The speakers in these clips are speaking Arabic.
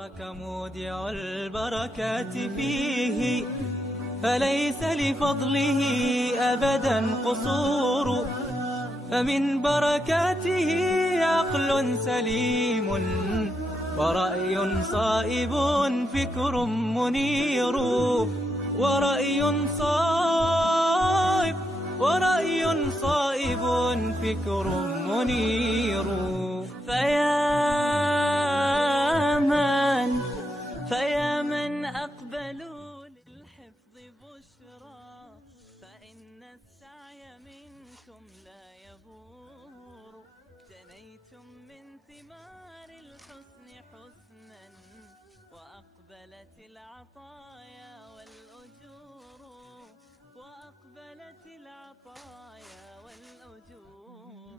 تبارك مودع البركات فيه، فليس لفضله أبدا قصور، فمن بركاته عقل سليم ورأي صائب فكر منير، ورأي صائب فكر منير. فيا من أقبلوا للحفظ بشرى، فإن السعي منكم لا يبور، جنيتم من ثمار الحسن حسنا، وأقبلت العطايا والأجور، وأقبلت العطايا والأجور.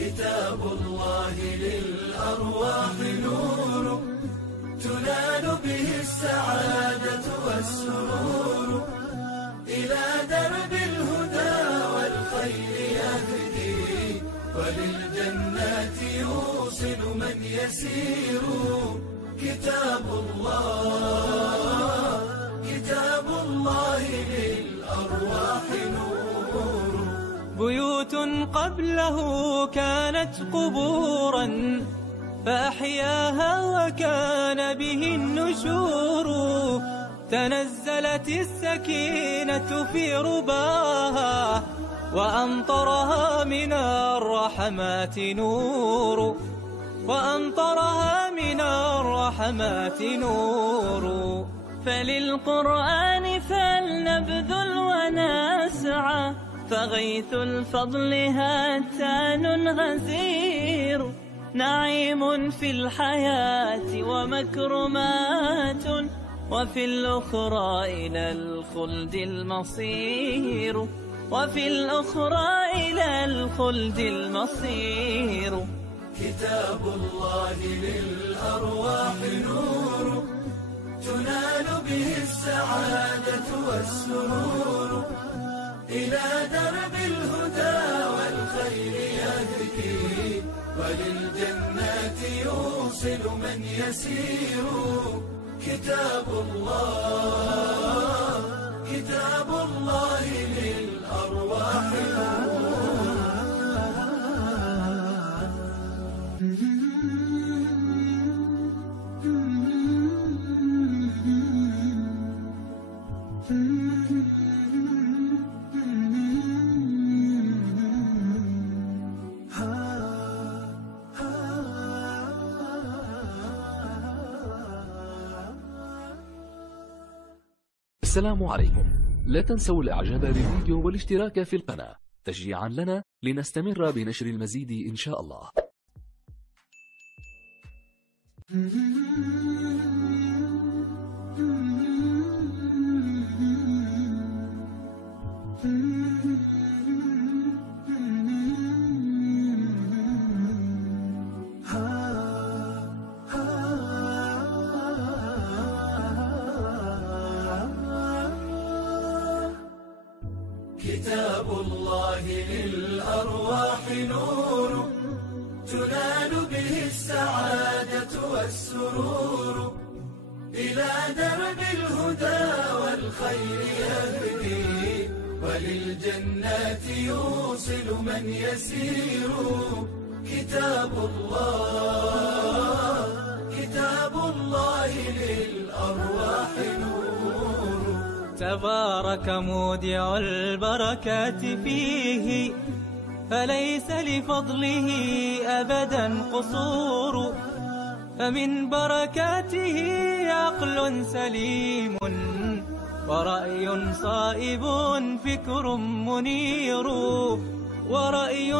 كتاب الله للأرواح نور، تنال به السعادة والسرور، إلى درب الهدى والخير يهدي، وللجنات يوصل من يسير. كتاب الله للأرواح نور. بيوت قبله كانت قبورا، فأحياها وكان به النشور، تنزلت السكينة في رباها، وأمطرها من الرحمات نور، فللقرآن فلنبذل ونسعى، فغيث الفضل هاتان غزير، نعيم في الحياة ومكرمات، وفي الأخرى إلى الخلد المصير، كتاب الله للأرواح نور، تنال به السعادة والسرور، إلى درب الهدى والخير يهدي، وللجنات يوصل من يسير. كتاب الله للأرواح نور. السلام عليكم. لا تنسوا الإعجاب بالفيديو والاشتراك في القناة تشجيعا لنا لنستمر بنشر المزيد إن شاء الله. كتاب الله للأرواح نور، تنال به السعادة والسرور، إلى درب الهدى والخير يهدي، وللجنات يوصل من يسير. كتاب الله للأرواح نور. تبارك مودع البركات فيه، فليس لفضله أبدا قصور، فمن بركاته عقل سليم ورأي صائب فكر منير، ورأي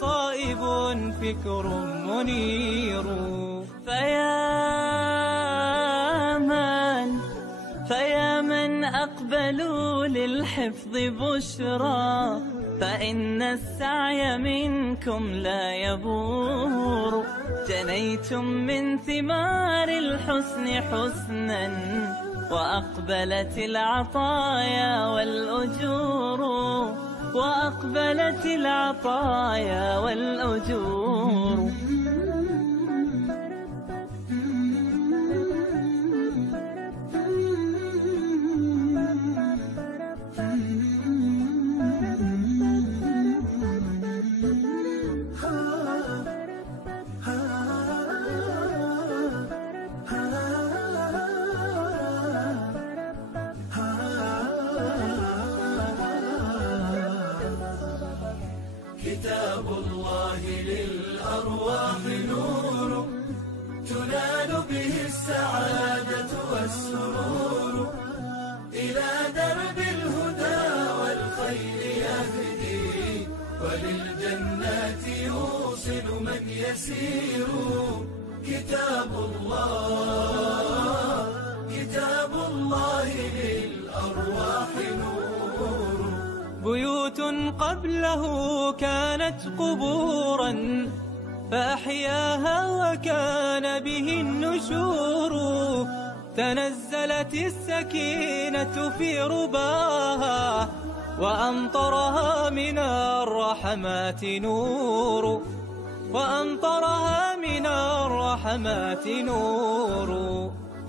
صائب فكر منير. فيا وللحفظ بشرى، فإن السعي منكم لا يبور. جنيتم من ثمار الحسن حسنا، وأقبلت العطايا والأجور، وأقبلت العطايا والأجور. كتاب الله للأرواح نور، تنال به السعادة والسرور، إلى درب الهدى والخير يهدي، وللجنات يوصل من يسير. كتاب الله للأرواح نور. بيوت قبله كانت قبورا، فأحياها وكان به النشور. تنزلت السكينة في رباها، وأمطرها من الرحمات نور، وأمطرها من الرحمات نور.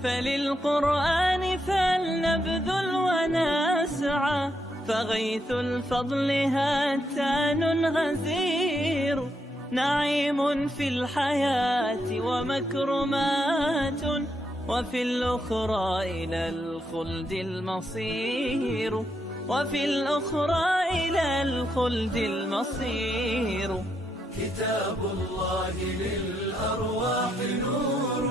فللقرآن فلنبذل ونسعى، فغيث الفضل هاتان غزير. نعيم في الحياة ومكرمات، وفي الأخرى إلى الخلد المصير، وفي الأخرى إلى الخلد المصير. كتاب الله للأرواح نور،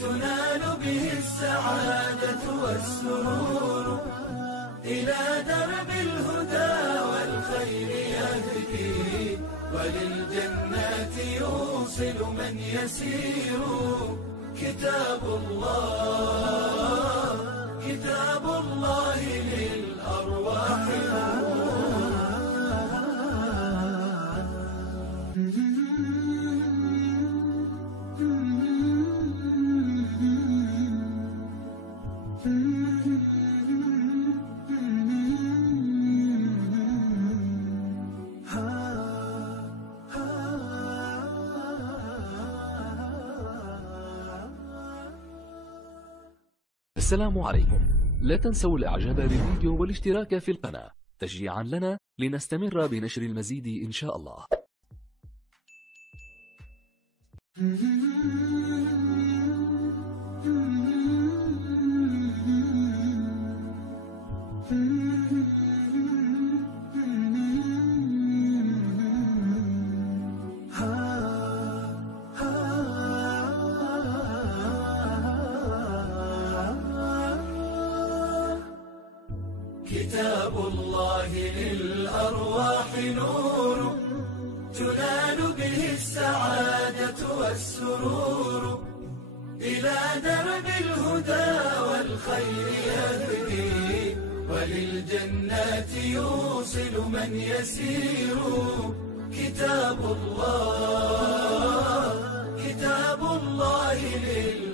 تنال به السعادة والسرور، إلى درب الهدى والخير يهدي، وللجنات يوصل من يسير. كتاب الله للأرواح السلام عليكم. لا تنسوا الاعجاب بالفيديو والاشتراك في القناة تشجيعا لنا لنستمر بنشر المزيد إن شاء الله. كتاب الله للأرواح نور، تنال به السعادة والسرور، إلى درب الهدى والخير يهدي، وللجنات يوصل من يسير. كتاب الله للأرواح